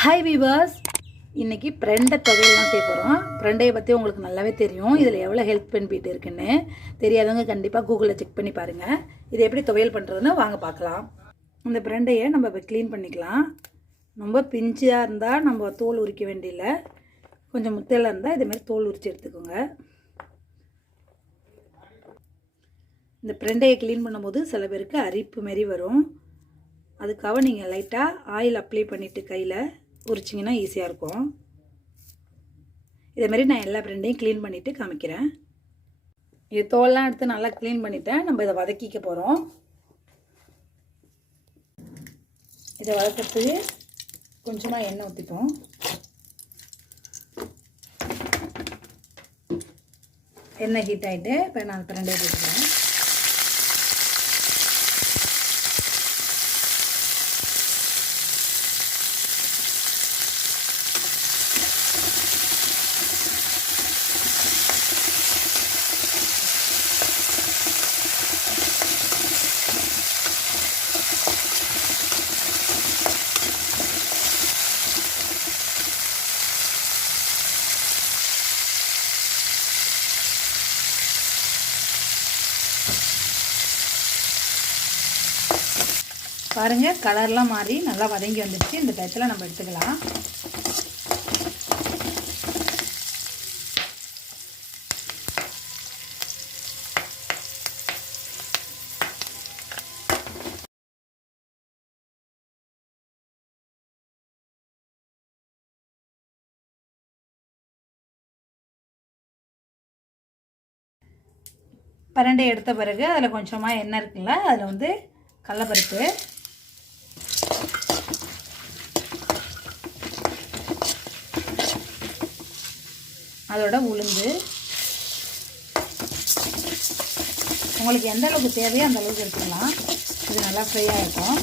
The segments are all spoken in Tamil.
ஹாய் வீவர்ஸ், இன்றைக்கி பிரண்டை துவையல்லாம் செய்ய போகிறோம். பிரண்டையை பற்றி உங்களுக்கு நல்லாவே தெரியும். இதில் எவ்வளோ ஹெல்த் பெனிஃபிட் இருக்குன்னு தெரியாதவங்க கண்டிப்பாக கூகுளில் செக் பண்ணி பாருங்கள். இது எப்படி துவையல் பண்ணுறதுன்னு வாங்க பார்க்கலாம். இந்த பிரண்டையை நம்ம இப்போ க்ளீன் பண்ணிக்கலாம். ரொம்ப பிஞ்சாக இருந்தால் நம்ம தோல் உரிக்க வேண்டியில்லை. கொஞ்சம் முத்தையில் இருந்தால் இதேமாதிரி தோல் உரித்து எடுத்துக்கோங்க. இந்த பிரண்டையை க்ளீன் பண்ணும்போது சில பேருக்கு அரிப்பு மாரி வரும். அதுக்காக நீங்கள் லைட்டாக ஆயில் அப்ளை பண்ணிவிட்டு கையில் உரிச்சிங்கன்னா ஈஸியாக இருக்கும். இதேமாரி நான் எல்லா பிரண்டையும் க்ளீன் பண்ணிவிட்டு காமிக்கிறேன். இது தோல்லாம் எடுத்து நல்லா க்ளீன் பண்ணிவிட்டேன். நம்ம இதை வதக்கிக்க போகிறோம். இதை வதக்கிறதுக்கு கொஞ்சமாக எண்ணெய் ஊற்றிப்போம். எண்ணெய் ஹீட் ஆகிட்டு இப்போ நான் பிரண்டையை போட்டுக்கிறேன். பாருங்கள், கலர்லாம் மாறி நல்லா வதங்கி வந்துடுச்சு. இந்த டயத்தில் நம்ம எடுத்துக்கலாம். பிரண்டை எடுத்த பிறகு அதில் கொஞ்சமாக எண்ணெய் இருக்குல்ல, அதில் வந்து கடலைப்பருப்பு, அதோட உளுந்து, உங்களுக்கு எந்த அளவுக்கு தேவையோ அந்த அளவுக்கு எடுத்துக்கலாம். இது நல்லா ஃப்ரையாக இருக்கும்.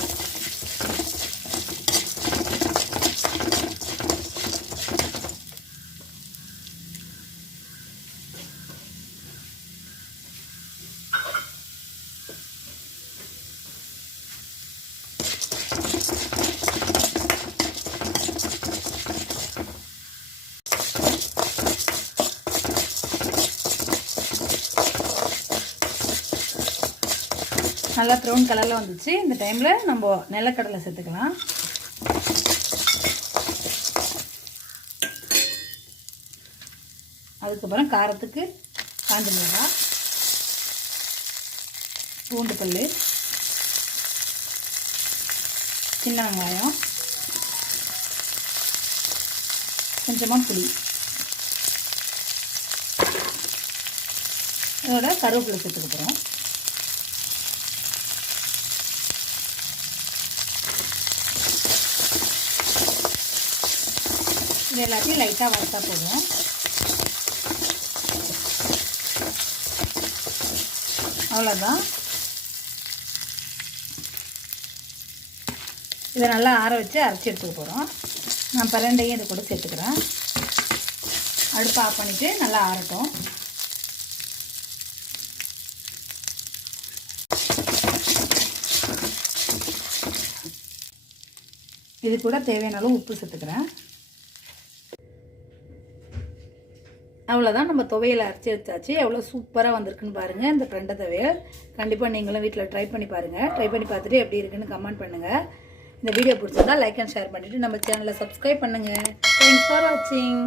நல்லா ப்ரௌன் கலரில் வந்துச்சு. இந்த டைமில் நம்ம நிலக்கடலை சேர்த்துக்கலாம். அதுக்கப்புறம் காரத்துக்கு காஞ்ச மிளகாய், பூண்டு பல், சின்ன வெங்காயம், கொஞ்சமாக புளி, அதோட கருவேப்பிலை சேர்த்துக்க போகிறோம். இது எல்லாத்தையும் லைட்டாக வறுத்தா போதும். அவ்வளோதான். இதை நல்லா ஆற வச்சு அரைச்சி எடுத்துக்க போகிறோம். நான் பிரண்டையும் இது கூட சேர்த்துக்கிறேன். அடுப்பை ஆஃப் பண்ணிவிட்டு நல்லா ஆறட்டும். இது கூட தேவையான அளவு உப்பு சேர்த்துக்கிறேன். அவ்வளோதான், நம்ம துவையலை அரைச்சி எடுத்தாச்சு. எவ்வளோ சூப்பராக வந்திருக்குன்னு பாருங்கள். இந்த பிரண்டை துவையல் கண்டிப்பாக நீங்களும் வீட்டில் ட்ரை பண்ணி பாருங்கள். ட்ரை பண்ணி பார்த்துட்டு எப்படி இருக்குன்னு கமெண்ட் பண்ணுங்கள். இந்த வீடியோ பிடிச்சிருந்தா லைக் அண்ட் ஷேர் பண்ணிவிட்டு நம்ம சேனலை சப்ஸ்கிரைப் பண்ணுங்கள். தேங்க்ஸ் ஃபார் வாட்சிங்.